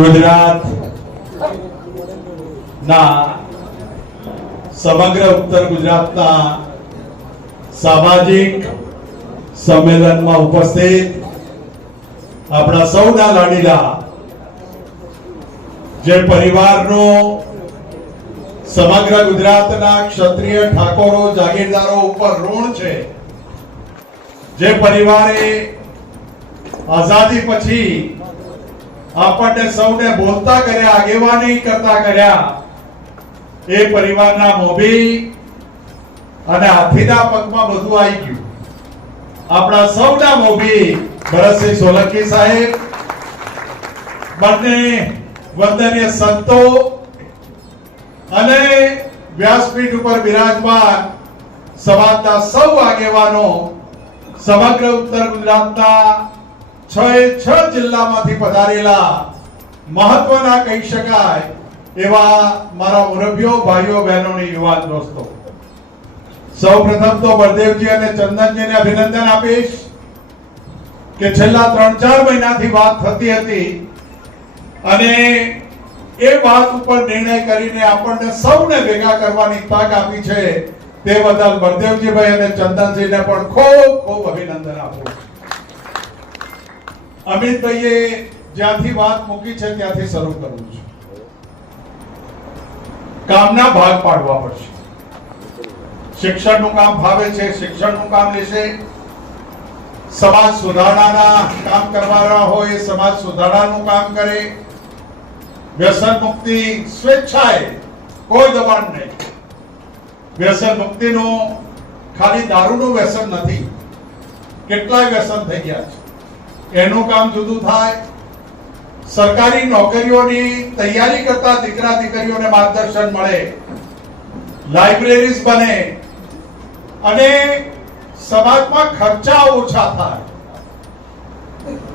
ગુજરાત ના સમગ્ર ઉત્તર ગુજરાતના સામાજિક સંમેલનમાં ઉપસ્થિત આપણા સૌના લાડીલા જે પરિવારનો સમગ્ર ગુજરાતના ક્ષત્રિય ઠાકોરો, જાગીરદારો ઉપર ઋણ છે, જે પરિવારે આઝાદી પછી આપણને સૌને બોલતા કર્યા, આગેવાની કરતા કર્યા. એ પરિવારના મોભી અને હાથીના પગમાં બધું આવી ગયું. આપણા સૌના મોભી ભરતસિંહ સોલંકી સાહેબ, બંને વંદનીય સંતો અને વ્યાસપીઠ ઉપર બિરાજમાન સમાજના સૌ આગેવાનો સમગ્ર ઉત્તર ગુજરાતના છ એ છ જિલ્લામાંથી પધારેલા મહત્વના કહી શકાય એવા મારા મુરબ્બીઓ ભાઈઓ બહેનો યુવાન દોસ્તો સૌ પ્રથમ તો બળદેવજી અને ચંદનજીને અભિનંદન આપીશ કે છેલ્લા ત્રણ ચાર મહિનાથી વાત થતી હતી અને એ વાત ઉપર નિર્ણય કરીને આપણને સૌને ભેગા કરવાની તક આપી છે તે બદલ બળદેવજીભાઈ અને ચંદનજીને પણ ખૂબ ખૂબ અભિનંદન આપું છું. અમિતભાઈએ જ્યાંથી વાત મૂકી છે ત્યાંથી શરૂ કરું છું. કામના ભાગ પાડવા પડશે. શિક્ષણનું કામ ભાવે છે, શિક્ષણનું કામ લેશે. સમાજ સુધારણાના કામ કરવાના હોય, સમાજ સુધારણાનું કામ કરે. વ્યસન મુક્તિ સ્વેચ્છાએ કોઈ દબાણ નહીં. વ્યસન મુક્તિનું ખાલી દારૂનું વ્યસન નથી. કેટલાય વ્યસન થઈ ગયા છે. એનું કામ જુદું થાય. સરકારી નોકરીઓની તૈયારી કરતા દીકરા દીકરીઓને માર્ગદર્શન મળે. લાઇબ્રેરીઝ બને. અને સમાજમાં ખર્ચા ઓછા થાય.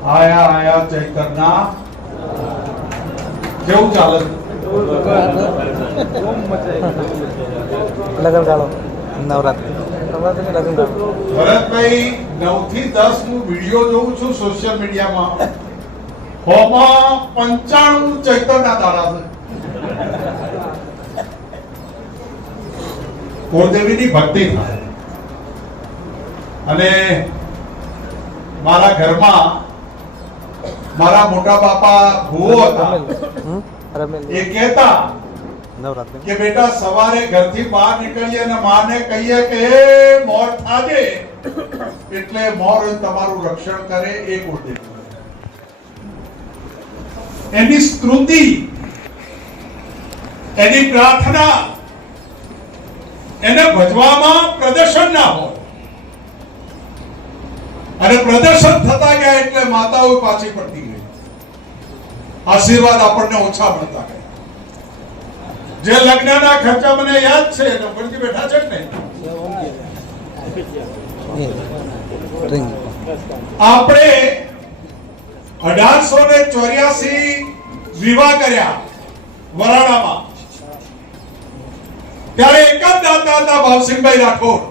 આયા આયા, ચૈતરના. કેવું ચાલે? લગન નવરાત્રી. ભરતભાઈ નવથી દસ હું વીડિયો જોઉં છું સોશિયલ મીડિયામાં હોમાં પંચાણું ચૈતરના દાડા છે. કુળદેવીની ભક્તિ થાય. અને મારા ઘરમાં મારા મોટા બાપા ભૂવો હતા. એ કહેતા નવરાત્રી. કે બેટા, સવારે ઘરથી બહાર નીકળીએ અને માને કહીએ કે, હે, મોર થાજે એટલે મોર તમારું રક્ષણ કરે, એ કુળદેવી એની સ્તુતિ, એની પ્રાર્થના, એને ભજવામાં પ્રદર્શન ના હોય. અને પ્રદર્શન થતા ગયા એટલે માતાઓ પાછી પડતી ગઈ. આશીર્વાદ આપણને ઓછા મળતા ગયા. જે લગ્નના ખર્ચા મને યાદ છે નંબરજી બેઠા છે ને? આપણે અઢારસો ને ચોર્યાસી વિવાહ કર્યા વરાણામાં ત્યારે એક જ દાતા હતા, ભાવસિંહભાઈ રાઠોડ.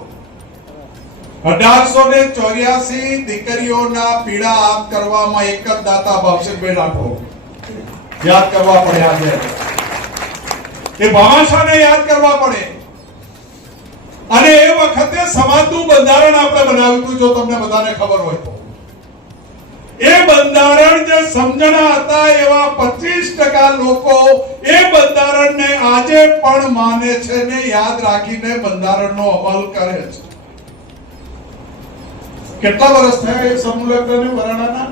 અઢારસો ને ચોર્યાસી દીકરીઓના પીડા આપ કરવામાં એક જ દાતા, ભાવસિંહભાઈ રાઠોડ. યાદ કરવા પડ્યા છે. એ ભામાશાને યાદ કરવા પડે. અને એ વખતે સમાજનું બંધારણ આપણે બનાવ્યું હતું, જો તમને બધાને ખબર હોય તો. એ બંધારણ જે સમજણા હતા એવા 25% લોકો એ બંધારણને આજે પણ માને છે ને યાદ રાખીને બંધારણનો અમલ કરે છે. કેટલા વર્ષ થયા એ સમૂહ લગ્નને વરાણાના?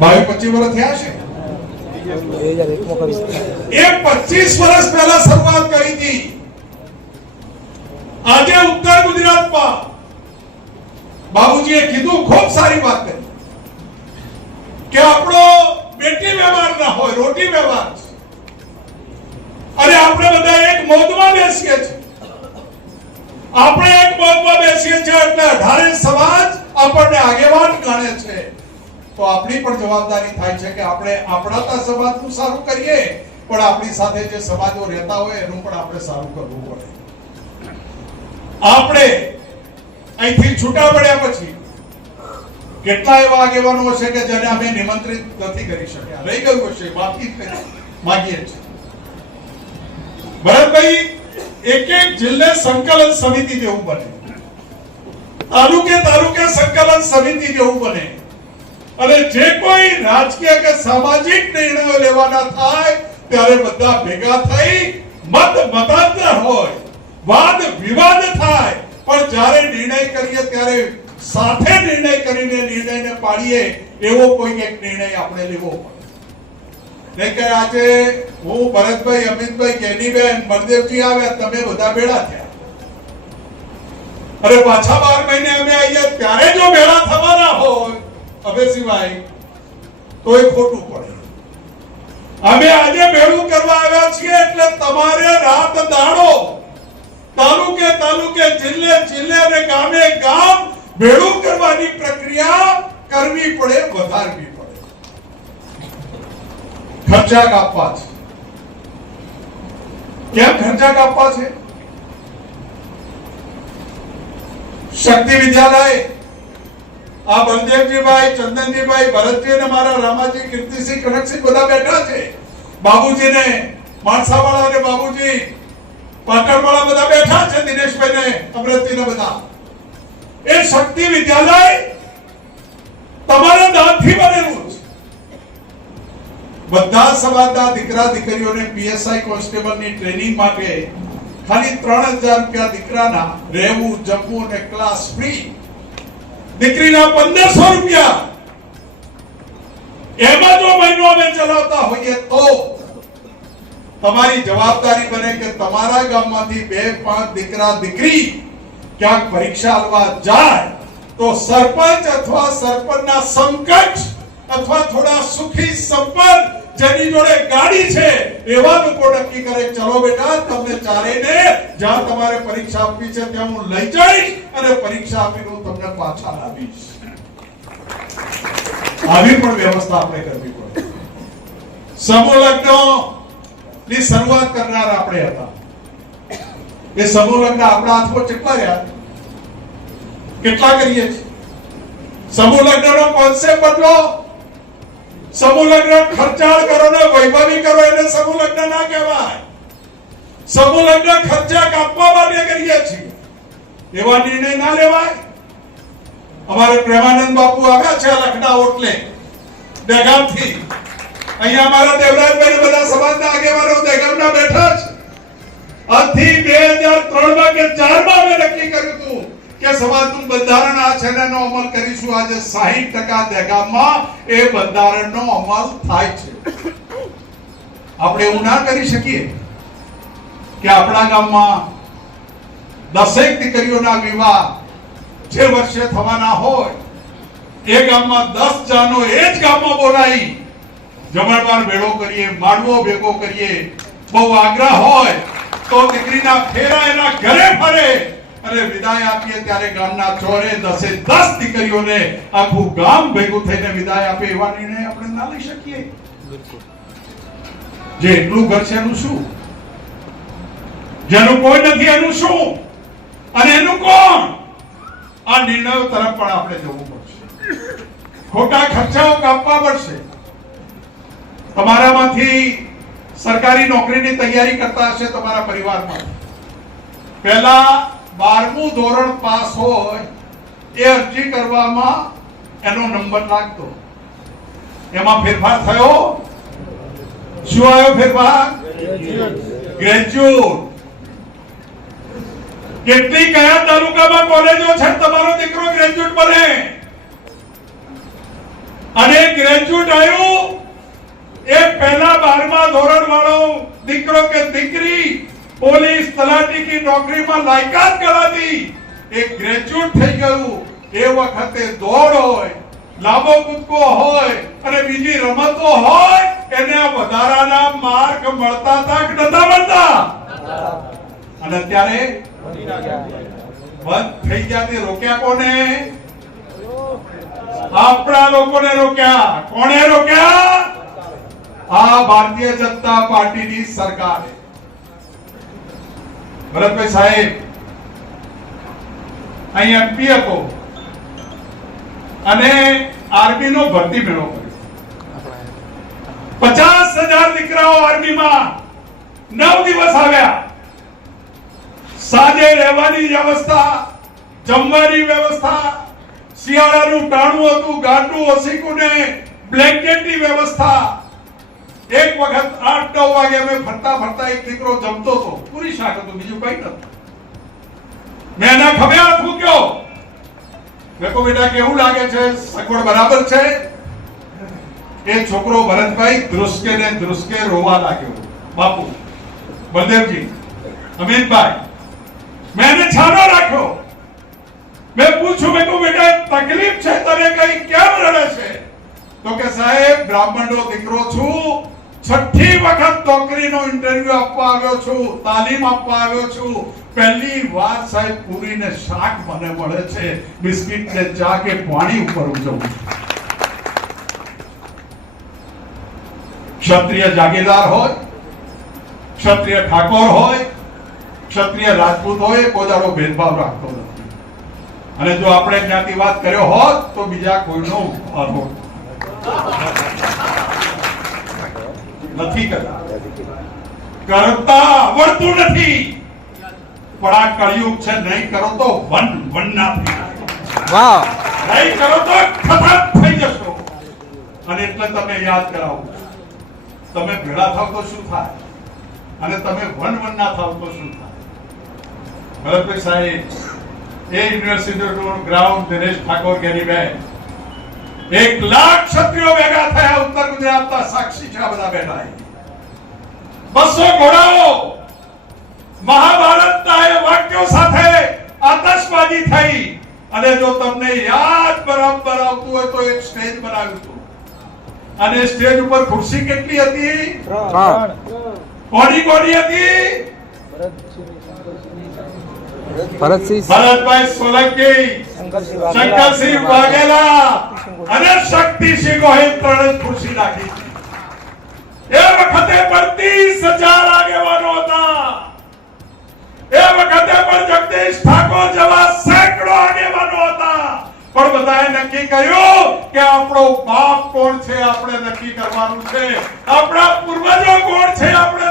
બાવીસ પચીસ વર્ષ થયા છે બે હજાર એકમાં કરીશ એ 25 વર્ષ પહેલા શરૂઆત કરી હતી. આજે ઉત્તર ગુજરાતમાં બાબુજીએ કીધું, ખૂબ સારી વાત કરી. કે આપણો બેટી વ્યવહાર ના હોય, રોટી વ્યવહાર અને આપણે બધા એક મોજમાં બેસીએ છીએ. આપણે એક મોજમાં બેસીએ છીએ એટલે અઢારે સમાજ આપણને આગેવાન ગણે છે. તો આપણી પણ જવાબદારી થાય છે કે આપણે આપણા સમાજનું સારું કરીએ, પણ આપણી સાથે જે સમાજો રહેતા હોય એનું પણ આપણે સારું કરવું પડે. આપણે અહીંથી છૂટા પડ્યા પછી કેટલા એવા આગેવાનો હશે કે જેને અમે નિમંત્રિત નથી કરી શક્યા? રહી ગયું છે બાકી માગીએ છીએ. ભરતભાઈ, એક એક જિલ્લે સંકલન સમિતિ જેવું બને. તાલુકે તાલુકે સંકલન સમિતિ જેવું બને. અને જે કોઈ રાજકીય કે સામાજિક નિર્ણયો લેવાના થાય, ત્યારે બધા ભેગા થઈ મત મતાંતર હોય, વાદ વિવાદ થાય. પણ જ્યારે નિર્ણય કરીએ, ત્યારે સાથે નિર્ણય કરીને નિર્ણયને પાડીએ, એવો કોઈ એક નિર્ણય આપણે લેવો પડે. કે આજે હું ભરતભાઈ, અમિતભાઈ કેનીબેન બળદેવજી આવ્યા, તમે બધા ભેળા થયા. અરે પાછા બાર મહિને અમે આવીએ, ત્યારે જો ભેળા થવાના હોય હવે સિવાય તોય ખોટું પડે. અમે આજે ભેળું કરવા આવ્યા છીએ એટલે તમારે રાત દાડો તાલુકે તાલુકે, જિલ્લે જિલ્લે અને ગામે ગામ ભેળું કરવાની પ્રક્રિયા કરવી પડે, વધારવી પડે. ખર્ચા કાપવા છે. કેમ ખર્ચા કાપવા છે? શક્તિ વિદ્યાલય આ બલદેવજીભાઈ ચંદનજીભાઈ, ભરતજી અને મારા રામાજી, કીર્તિસિંહ, કનકસિંહ બધા બેઠા છે. બાબુજી ને માણસાવાળા અને બાબુજી, પાટણવાળા બધા બેઠા છે દિનેશભાઈ ને અમૃતજી બધા. એ શક્તિ વિદ્યાલય તમારા દાનથી બનેલું છે. બધા સમાજના દીકરા, દીકરીઓને પીએસઆઈ કોન્સ્ટેબલની ટ્રેનિંગ માટે ખાલી ત્રણ હજાર રૂપિયા દીકરાના રહેવું, જમવું અને ક્લાસ ફ્રી દીકરીના પંદરસો રૂપિયા. એમાં જો મહિનો અમે ચલાવતા હોઈએ તો તમારી જવાબદારી બને કે તમારા ગામમાંથી બે પાંચ દીકરા દીકરી ક્યાંક પરીક્ષા આપવા જાય તો સરપંચ અથવા સરપંચના સમકક્ષ અથવા થોડા સુખી સંપન્ન જેની જોડે ગાડી છે, એવા લોકો નક્કી કરે, ચલો બેટા, તમને ચારેયને જ્યાં તમારે પરીક્ષા આપવી છે, ત્યાં હું લઈ જઈશ અને પરીક્ષા આપીને હું તમને પાછા લાવીશ. આવી પણ વ્યવસ્થા આપણે કરવી પડે. સમૂહની શરૂઆત કરનાર આપણે હતા. એ સમૂહ લગ્ન આપણા હાથમાં કેટલા રહ્યા? કેટલા કરીએ છીએ? સમૂહ લગ્નનો કોન્સેપ્ટ બદલો. સમૂહ ખર્ચાળ કરો ને વૈભવી કરો એને સમૂહ લગ્ન ના કહેવાય. સમૂહ ખર્ચા કાપવા માટે કરીએ છીએ. એવા નિર્ણય ના લેવાય. અમારે પ્રેમાનંદ બાપુ આવ્યા છે લખડા ઓટલે. દહેગામથી અહીંયા અમારા દેવરાજભાઈ બધા સમાજના આગેવાનો દહેગામના બેઠા છે. આજથી 2003 માં કે ચારમાં અમે નક્કી કર્યું હતું. કે સમાજનું બંધારણ આ છે ને એનો અમલ કરીશું આજે 60% દહેગામમાં એ બંધારણનો અમલ થાય છે. આપણે એવું ના કરી શકીએ કે આપણા ગામમાં દસેક દીકરીઓના વિવાહ જે વર્ષે થવાના હોય, એ ગામમાં દસ જાનો એ જ ગામમાં બોલાવી, જમણવાર ભેળો કરીએ, માંડવો ભેગો કરીએ, બહુ આગ્રહ હોય, તો દીકરીના ફેરા એના ઘરે ફરે અને વિદાય આપીએ ત્યારે ગામના ચોરે દસે દસ દીકરીઓને આખું ગામ ભેગું થઈને વિદાય આપે એવા નિર્ણય આપણે ના લઈ શકીએ. જે એટલું ઘર છે એનું શું? જેનું કોઈ નથી, એનું શું? અને એનું કોણ? આ નિર્ણયો તરફ પણ આપણે જવું પડશે. ખોટા ખર્ચાઓ કાપવા પડશે. તમારામાંથી સરકારી નોકરીની તૈયારી કરતા હશે તમારા પરિવારમાં પહેલા બારમું ધોરણ પાસ હોય, એ અરજી કરવામાં એનો નંબર લાગતો. એમાં ફેરફાર થયો? શું આવ્યો ફેરફાર? ગ્રેજ્યુએટ કેટલી કયા તાલુકામાં કોલેજો છે? તમારો દીકરો ગ્રેજ્યુએટ બને. અને ગ્રેજ્યુએટ આવ્યું એ પહેલા બારમા ધોરણ વાળો દીકરો કે દીકરી પોલીસ તલાટી की નોકરીમાં લાયકાત ગણાતી એ ગ્રેજ્યુએટ થઈ ગયું. એ વખતે દોડ હોય, લાંબો કૂદકો હોય, અને બીજી રમતો હોય, એને આ વધારાના માર્ક મળતા હતા કે નતા મળતા? અને અત્યારે બંધ થઈ ગયા રોક્યા કોને? આપણા લોકોને રોક્યા. કોને રોક્યા? આ ભારતીય જનતા પાર્ટીની સરકારે. ભરતભાઈ સાહેબ, અહીંયા હતો અને આર્મી નો ભરતી મેળો કર્યો પચાસ હજાર દીકરાઓ આર્મીમાં નવ દિવસ આવ્યા. સાંજે રહેવાની વ્યવસ્થા, જમવાની વ્યવસ્થા, શિયાળાનું ટાણું હતું ગાંડું ઓસીકું ને વ્યવસ્થા એક વખત આઠ નવ વાગે અમે ફરતા ફરતા એક દીકરો જમતો હતો. પૂરી શાક હતું, બીજું કઈ નતું મેં એના ખભે હાથ મૂક્યો. મેં કહું બેટા, કેવું લાગે છે? સગવડ બરાબર છે? એ છોકરો ભરતભાઈ ધ્રુસકે ને ધ્રુસકે રોવા લાગ્યો. બાપુ, બલદેવજી, અમિતભાઈ, મેં એને છાનો રાખ્યો. મેં પૂછ્યું, મેં કહું બેટા, તકલીફ છે, તને કઈ? કેમ રડે છે? તો કે, સાહેબ, બ્રાહ્મણનો દીકરો છું. છઠ્ઠી વખત નોકરીનો ઇન્ટરવ્યુ આપવા આવ્યો છું, તાલીમ આપવા આવ્યો છું. પહેલી વાર સાહેબ પૂરીને શાક મને મળે છે, બિસ્કિટ ને ચા કે પાણી ઉપર હું ક્ષત્રિય જાગીરદાર હોય, ક્ષત્રિય ઠાકોર હોય, ક્ષત્રિય રાજપૂત હોય કોઈ ભેદભાવ રાખતો નથી. અને જો આપણે જ્ઞાતિવાદ કર્યો હોત, તો બીજા કોઈનો હોત. નથી કરતા. કરતા આવડતું નથી. પણ આ કળિયુગ છે નહીં કરો તો વન વન ના થઈ. વાહ. નહીં કરો તો ખતમ થઈ જશો. અને એટલે તમે યાદ કરાવો તમે ભેળા થાવ તો શું થાય? અને તમે વન વન ના થાવ તો શું થાય? ભરતભાઈ સાહેબ એ યુનિવર્સિટીનું ગ્રાઉન્ડ દિનેશ ઠાકોર ગેરીબેન એક લાખ ક્ષત્રિયો ભેગા થયા આપતા સાક્ષી છે આ બધા બેઠા બસો ઘોડાઓ મહાભારતના એ વાક્યો સાથે આતશબાજી થઈ. અને જો તમને યાદ બરાબર આવતું હોય તો એક સ્ટેજ બનાવ્યું હતું. અને સ્ટેજ ઉપર ખુરશી કેટલી હતી? ત્રણ. કોની કોની હતી? ભરતસિંહ ભરતભાઈ સોલંકી શંકરસિંહ વાઘેલા. અને શક્તિસિંહ ગોહિલ ત્રણે ખુરશી નાખી એ વખતે પણ ત્રીસ હજાર આગેવાનો હતા. એ વખતે પણ જગદીશ ઠાકોર જેવા સેંકડો આગેવાનો હતા. પણ બધાએ નક્કી કર્યું કે આપણો બાપ કોણ છે આપણે નક્કી કરવાનું છે. આપણા પૂર્વજો કોણ છે આપણે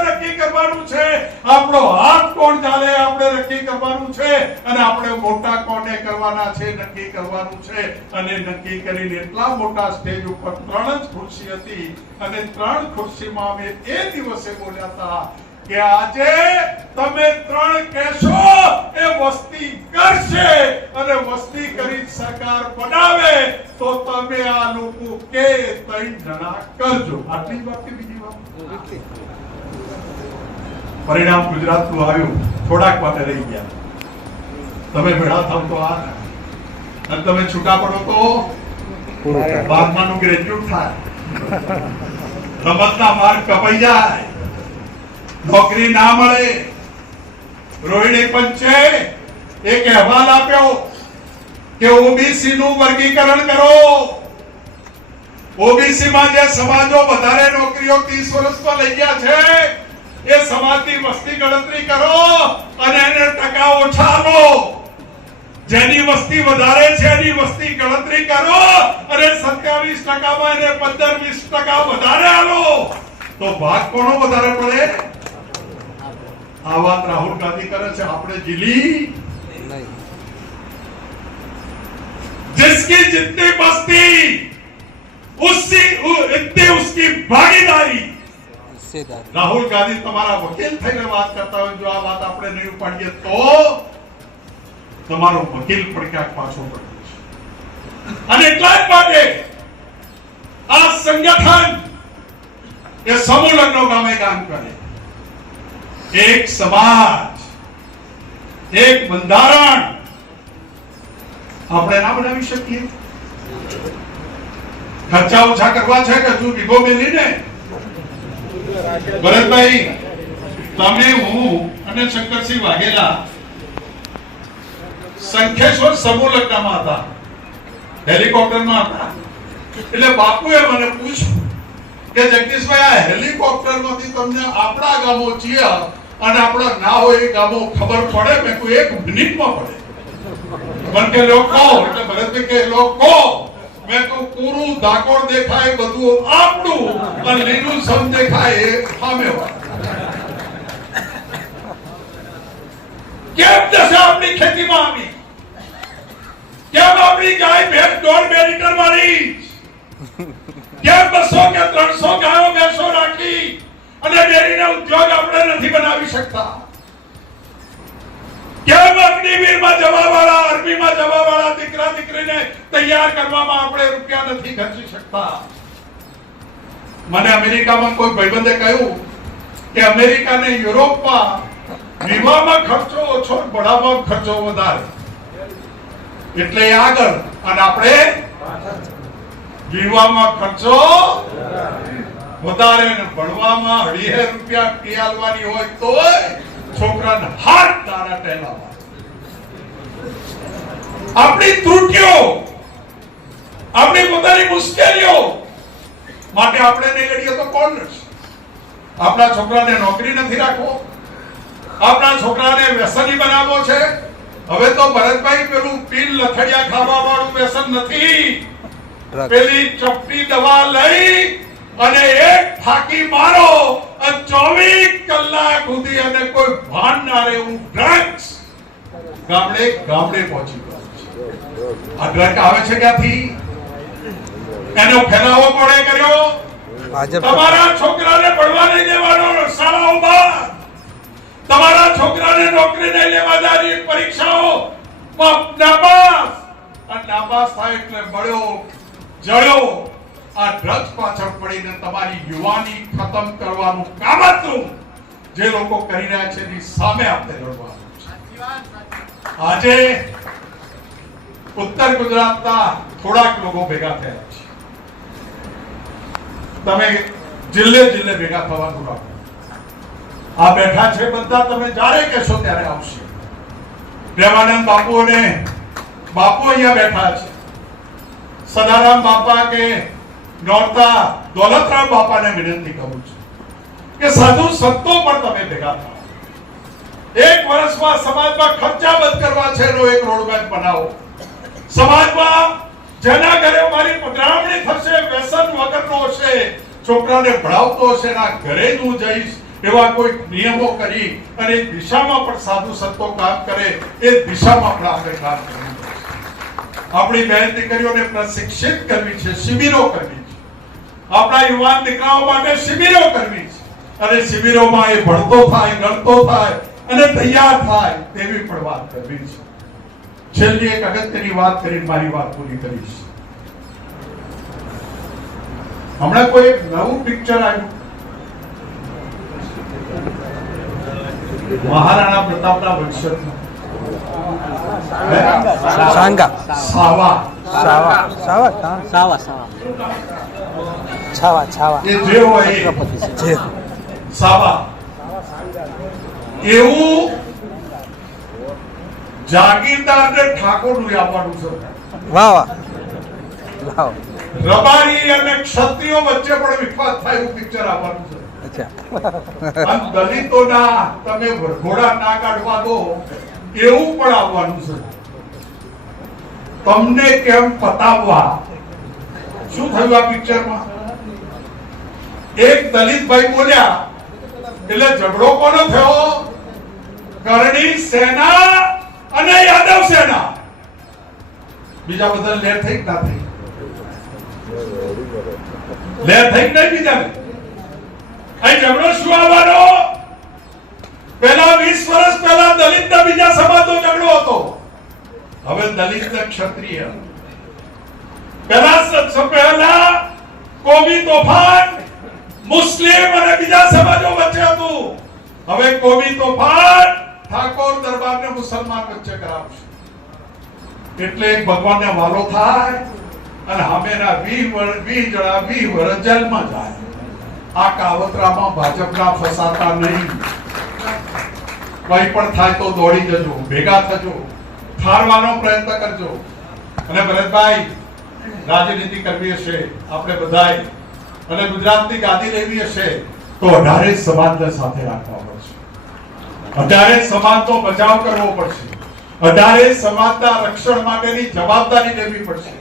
કરવાનું છે. આપણો હાથ કોણ ચાલે આપણે નક્કી કરવાનું છે. અને આપણે મોટા કોને કરવાના છે નક્કી કરવાનું છે. અને નક્કી કરીને એટલા મોટા સ્ટેજ ઉપર ત્રણ જ ખુરશી હતી. અને ત્રણ ખુરશીમાં અમે એ દિવસે બોલ્યા હતા કે આજે તમે ત્રણ કહેશો, એ વસ્તી કરશે. અને વસ્તી કરી સરકાર બનાવે, તો તમે આ લોકો કે ત્રણ જણા કરજો. આટલી વાત કે બીજી વાત? પરિણામ ગુજરાતનું આવ્યું, થોડાક માટે રહી ગયા. તમે ભેળા થાવ તો આ. અને તમે છૂટા પડો તો બારમાનું ગ્રેજ્યુએટ થાય. રમતના માર્ગ કપાઈ જાય. નોકરી ના મળે. રોહિણી પંચે એક અહેવાલ આપ્યો કે ઓબીસી નું વર્ગીકરણ કરો. ઓબીસી માં જે સમાજો વધારે નોકરીઓ 30 વર્ષમાં લઈ ગયા છે એ સમાજની વસ્તી ગણતરી કરો અને એને ટકા ઓછા આપો જેની વસ્તી વધારે છે એની વસ્તી ગણતરી કરો અને 27% ટકામાં એને 15 20 ટકા વધારે આલો તો ભાગ કોનો વધારે પડે આ વાત રાહુલ ગાંધી કરે છે આપણે જીલી નહીં जिसकी जितनी बस्ती उसकी उ- इतनी उसकी भागीदारी હિસ્સેદારી રાહુલ ગાંધી તમારા વકીલ થઈને વાત કરતા હોય, જો આ વાત આપણે નહીં ઉપાડીએ તો તમારો વકીલ પણ ક્યાંક પાછો પડે અને એટલા જ માટે આ સંગઠન એ સમૂહ ગામે કામ કરે. એક સમાજ, એક બંધારણ. આપણે ના બનાવી શકીએ? ખર્ચા ઓછા કરવા છે કે હજુ વીઘો મેલીને ભરતભાઈ, તમે, હું અને શંકરસિંહ વાઘેલા સંખેશ્વર સમૂહ હતા. હેલિકોપ્ટરમાં હતા. એટલે બાપુએ મને પૂછ્યું કે, જગદીશભાઈ, આ હેલિકોપ્ટરમાંથી તમને આપણા ગામો છીએ અને આપણા ના હોય એ ગામો ખબર પડે? મેં કોઈ એક મિનિટમાં પડે. મને કે લોકો એટલે ભરતભાઈ કે લોકો મેં તો પૂરું ધાકોડ દેખાય, બધું આપણું, પણ લીલું સમ દેખાય એ સામે કેમ દશા આપણી ખેતીમાં આવી? કેમ આપણી ગાય ભેંસ દોઢ બે લીટર વાળી કેમ બસો કે ત્રણસો ગાયો ભેંસો રાખી? અને ડેરીના ઉદ્યોગ આપણે નથી બનાવી શકતા. કેમ અગ્નિવીરમાં જવા આર્મીમાં જવા દીકરા, દીકરીને તૈયાર કરવામાં આપણે રૂપિયા નથી ખર્ચી શકતા? મને અમેરિકામાં કોઈ ભાઈબંધે કહ્યું કે અમેરિકાને યુરોપમાં વિવાહમાં ખર્ચો ઓછો ભણાવવામાં ખર્ચો વધારે. એટલે આગળ, અને આપણે વિવાહમાં ખર્ચો વધારે ભણવામાં અઢીએ રૂપિયા ટી આલવાની હોય તોય છોકરાને હાથ તારા પહેલા આપણી ત્રુટિઓ આપણી પોતાની મુશ્કેલીઓ માટે આપણે નહીં લડીએ તો કોણ લડશે? આપણા છોકરાને નોકરી નથી રાખવો. આપણા છોકરાને વ્યસની બનાવવો છે. હવે તો ભરતભાઈ પેલું પીલ લથડિયા ખાવા વાળું વ્યસન નથી. પેલી ચપટી દવા લઈ અને એક ફાકી મારો. 24 કલાક સુધી અને કોઈ ભાન ના રહે એવું ડ્રગ્સ ગામડે ગામડે પહોંચી ગયું આ ડ્રગ આવે છે ક્યાંથી? એનો ફેલાવો કોણે કર્યો? તમારા છોકરાને ભણવા નહીં દેવાનો શાળાઓમાં તમારા છોકરાને નોકરી નહીં લેવા દેવાની પરીક્ષાઓ નાપાસ અને નાપાસ થાય એટલે મળ્યો જળ્યો. આ ડ્રગ્સ પાછળ પડીને તમારી યુવાની ખતમ કરવાનું કામતરું જે લોકો કરી રહ્યા છે એની સામે આપણે લડવાનું છે. આજે ઉત્તર ગુજરાતના થોડાક લોકો ભેગા થયા છે. તમે જિલ્લે જિલ્લે ભેગા થવાનું રાખો આ બેઠા છે બધા, તમે જ્યારે કહેશો ત્યારે આવશે. પ્રેમાનંદ બાપુ અને બાપુ અહીંયા બેઠા છે. સદારામ બાપા કે નોરતા દોલતરામ બાપાને વિનંતી કરું છું કે સાધુ સંતો પણ તમે ભેગા થાઓ. એક વર્ષમાં સમાજમાં ખર્ચા બંધ કરવા છે એનો એક રોડમેપ બનાવો. સમાજમાં જેના ઘરે મારી પધરામણી થશે, વ્યસન વગરનો હશે, છોકરાને ભણાવતો હશે, એના ઘરે જ હું જઈશ, એવા કોઈ નિયમો કરી અને એ દિશામાં પણ સાધુ સંતો કામ કરે, એ દિશામાં આપણે આગળ કામ કરવું. આપણી બહેન દીકરીઓને પ્રશિક્ષિત કરવી છે, શિબિરો કરવી છે. આપણા યુવાન દીકરાઓ માટે શિબિરો કરવી છે. અને શિબિરોમાં એ ભણતો થાય ગણતો થાય અને તૈયાર થાય તેવી પણ વાત કરવી છે. છેલ્લી એક અગત્યની વાત કરી મારી વાત પૂરી કરીશ. હમણાં કોઈ એક નવું પિક્ચર આવ્યું? મહારાણા પ્રતાપના વંશજ સાંગા. સાવા. સાવા સાવા. સાવા સાવા. છાવા છાવા. જે હોય જે. સાવા એવું જાગીરદારને આપવાનું છે. વાહ વાહ. રબારી અને ક્ષત્રિયો વચ્ચે પણ વિખવાદ થાય એવું પિક્ચર આપવાનું છે. અચ્છા. દલિતોના તમે ઘોડા ના કાઢવા દો એવું પણ આવવાનું છે. તમને કેમ પતાવવા? શું થયું આ પિક્ચરમાં એક દલિત ભાઈ બોલ્યા, એટલે ઝઘડો કોનો થયો? કરણી સેના અને યાદવ સેના. બીજા બધા લેર થઈ ના થઈ? લેર થઈ નહીં બીજા અહીં ઝઘડો શું આવવાનો? પેલા વીસ વર્ષ પહેલા દલિત ના બીજા સમાજનો ઝઘડો હતો. હવે દલિત ને ક્ષત્રિય સ- પહેલા કોમી તોફાન મુસ્લિમ અને બીજા સમાજો વચ્ચે હતું. હવે કોમી તોફાન ઠાકોર દરબાર ને મુસલમાન વચ્ચે કરાવશે. એટલે ભગવાનને વાલો થાય અને હમેના વર- વી જણા વી વર્ષ જેલમાં જાય. આ કાવતરામાં ભાજપના ફસાતા નહીં. કઈ પણ થાય તો દોડી જજો, ભેગા થજો, ઠારવાનો પ્રયત્ન કરજો. અને ભરતભાઈ, રાજનીતિ કરવી હશે. આપણે બધાય અને ગુજરાતની ગાદી લેવી હશે તો અઢારે સમાજને સાથે રાખવા પડશે. અઢારે સમાજનો બચાવ કરવો પડશે. અઢારે સમાજના રક્ષણ માટેની જવાબદારી લેવી પડશે.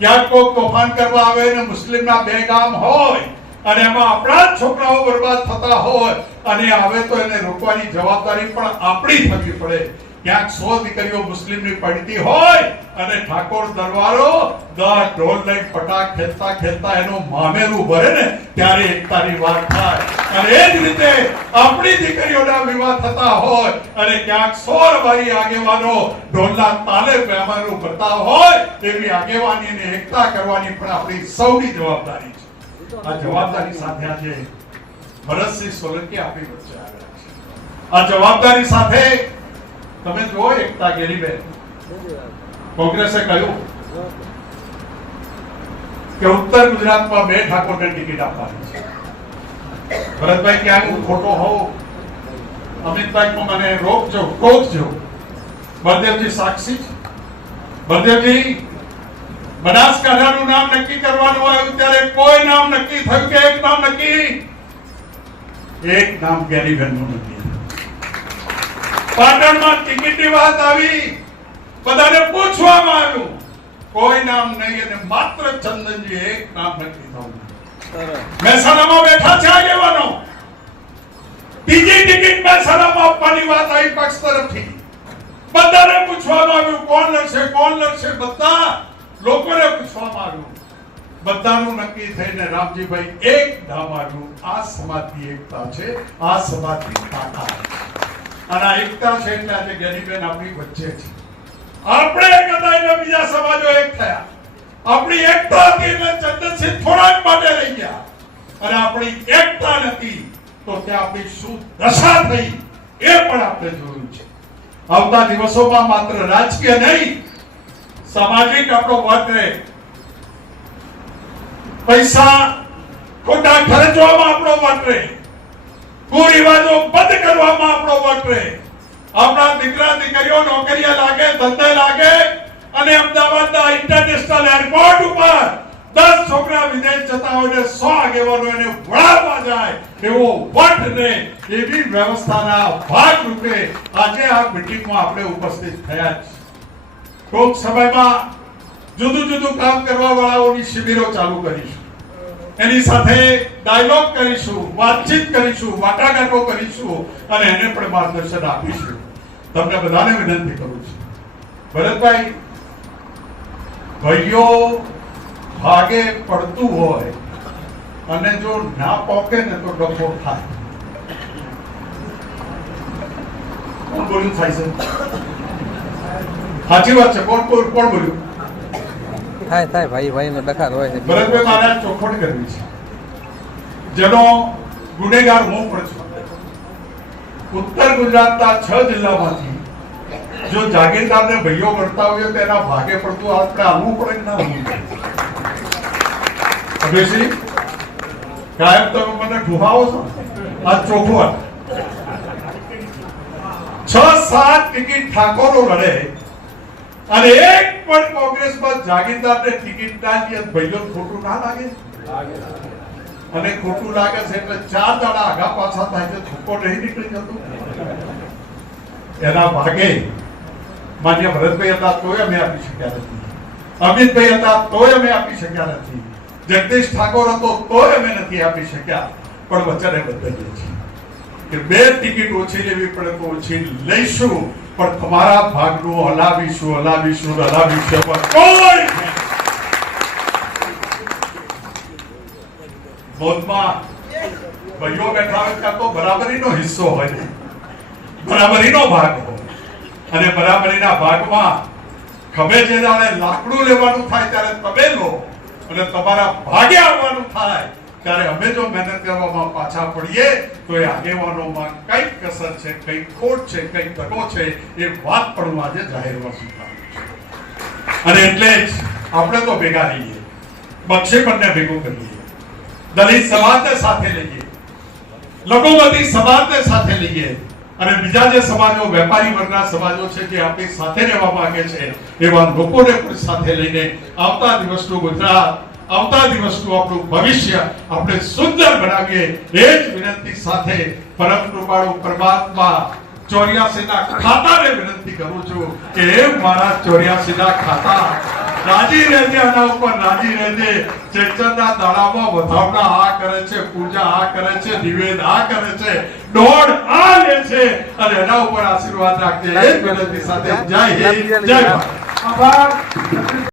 ક્યાંક કોઈક તોફાન કરવા આવે ને મુસ્લિમના બે ગામ હોય અને એમાં આપણા છોકરાઓ બરબાદ થતા હોય અને આવે તો એને રોકવાની જવાબદારી પણ આપણી થવી પડે ક્યાંક સો દીકરીઓ મુસ્લિમની પડતી હોય અને ઠાકોર દરવારો દસ ઢોલ લઈ ફટાક ખેલતા ખેલતા એનો મામેરું ભરે ને ત્યારે એકતાની વાત થાય. અને એ જ રીતે આપણી દીકરીઓના વિવાહ થતા હોય અને ક્યાંક સો ભાઈ આગેવાનો ઢોલના તાલે મામેરું ભરતા હોય એવી આગેવાનીને એકતા કરવાની પણ આપણી સૌની જવાબદારી છે. આ જવાબદારી સાથે આજે ભરતસિંહ સોલંકી આપણી વચ્ચે આવ્યા છે. આ જવાબદારી સાથે તમે જો એકતા ગેરીબેન કોંગ્રેસે કહ્યું કે ઉત્તર ગુજરાતમાં બે ઠાકોરને ટિકિટ આપવાની છે. ભરતભાઈ ક્યાંક હું ખોટો હોઉં? અમિતભાઈ મને રોકજો ટોકજો બળદેવજી સાક્ષી બળદેવજી, બનાસકાંઠાનું નામ નક્કી કરવાનું આવ્યું ત્યારે કોઈ નામ નક્કી થયું કે એક નામ નક્કી? એક નામ ગેરીબેનનું નક્કી. પાટણમાં ટિકિટની વાત આવી, બધાને પૂછવામાં આવ્યું. કોઈ નામ નહીં અને માત્ર ચંદનજી એક નામ નક્કી થયું. મહેસાણામાં બેઠા છે આગેવાનો. બીજી ટિકિટ મહેસાણામાં આપવાની વાત આવી પક્ષ તરફથી. બધાને પૂછવામાં આવ્યું, કોણ લડશે કોણ લડશે? બધા લોકોને પૂછવામાં આવ્યું. બધાનું નક્કી થઈને રામજીભાઈ એક ધામ આવ્યું આ સમાજની એકતા છે, આ સમાજની તાકાત. અને એકતા છે આજે ગેરીબેન આપણી વચ્ચે છે. આપણે એક હતા એટલે બીજા સમાજો એક થયા. આપણી એકતા હતી એટલે ચંદ્રસિંહ થોડાક માટે રહી ગયા. અને આપણી એકતા નથી તો ત્યાં આપણી શું દશા થઈ એ પણ આપણે જોયું છે. આવતા દિવસોમાં માત્ર રાજકીય નહીં, સામાજિક આપણો વટ રહે. પૈસા, ખોટા ખર્ચવામાં આપણો વટ રહે. કુરિવાજો બંધ કરવામાં આપણો વટ રહે. આપણા દીકરા, દીકરીઓ નોકરીએ લાગે, ધંધે લાગે અને અમદાવાદના ઇન્ટરનેશનલ એરપોર્ટ ઉપર દસ છોકરા વિદેશ જતા હોય ને સો આગેવાનો એને વળાવવા જાય એવો વટ ને એવી વ્યવસ્થાના ભાગ રૂપે આજે આ મિટિંગમાં આપણે ઉપસ્થિત થયા છીએ ટૂંક સમયમાં જુદું જુદું કામ કરવા વાળાઓની શિબિરો ચાલુ કરીશું. એની સાથે ડાયલોગ કરીશું, વાતચીત કરીશું, વાટાઘાટો કરીશું અને એને પણ માર્ગદર્શન આપીશું. તમને બધાને વિનંતી કરું છું. ભરતભાઈ ભાઈઓ ભાગે પડતું હોય અને જો ના પોકે ને તો ડબ્બો થાય બોલ્યું? થાય છે સાચી વાત છે. કોણ કોણ બોલ્યું? થાય થાય, ભાઈ, ભાઈનો ડખાર હોય છે. ભરતભાઈ મારે ચોખવટ કરવી છે. જેનો ગુનેગાર હું પણ છું. ઉત્તર ગુજરાતના છ જિલ્લામાંથી જો જાગીરદારને ભાઈઓ મળતા હોય તો એના ભાગે પડતું આપણે આવવું પડે ના આવવું અભયસિંહ કાયમ તમે મને ઠુહાવો છો? આ ચોખવટ. છ સાત ટિકિટ ઠાકોરો લડે. અને એક પણ કોંગ્રેસમાં જાગીરદારને ટિકિટ ના લે ભાઈઓ, ખોટું ના લાગે? અને ખોટું લાગે છે એટલે ચાર દાડા આગા પાછા થાય છે થૂકો નહીં નીકળી જતો. એના ભાગે માન્ય ભરતભાઈ હતા, તોય અમે આપી શક્યા નથી. અમિતભાઈ હતા, તોય અમે આપી શક્યા નથી. જગદીશ ઠાકોર હતો, તોય અમે નથી આપી શક્યા. પણ વચને બદલીએ છીએ કે બે ટિકિટ ઓછી લેવી પડે તો ઓછી લઈશું. પણ તમારા ભાગનું હલાવીશું હલાવીશું હલાવીશું. પણ મોતમાં ભાઈઓ બેઠા હોય ત્યાં તો બરાબરીનો હિસ્સો હોય. બરાબરીનો ભાગ હોય. અને બરાબરીના ભાગમાં ખબે જે દાડે લાકડું લેવાનું થાય ત્યારે તમે લો અને તમારા ભાગે આવવાનું થાય. ત્યારે અમે જો મહેનત કરવામાં પાછા પડીએ, તો એ આગેવાનોમાં કંઈક કસર છે, કંઈક ખોટ છે, કંઈક તકો છે, એ વાત પણ હું આજે જાહેરમાં સ્વીકારું અને એટલે જ આપણે તો ભેગા રહીએ. બક્ષે બંને ભેગું કરીએ. દલિત સમાજને સાથે લઈએ. લઘુમતી સમાજને સાથે લઈએ. અને બીજા જે સમાજો, વેપારી વર્ગના સમાજો છે જે આપણી સાથે રહેવા માંગે છે, એવા લોકોને પણ સાથે લઈને આવતા દિવસનું ગુજરાત આવતા દિવસનું આપણું ભવિષ્ય આપણે સુંદર બનાવીએ એ જ વિનંતી સાથે પરમ કૃપાળુ પરમાત્મા ચોર્યાસીના ખાતાને વિનંતી કરું છું કે એ મારા ચોર્યાસીના ખાતા રાજી રહેજે, આના ઉપર રાજી રહેજે. ચેતનના દાડામાં વધામણા આ કરે છે, પૂજા આ કરે છે, નિવેદ આ કરે છે, દોડ આ લે છે. અને એના ઉપર આશીર્વાદ રાખજે એ વિનંતી સાથે જય હિન્દ, જય ભારત.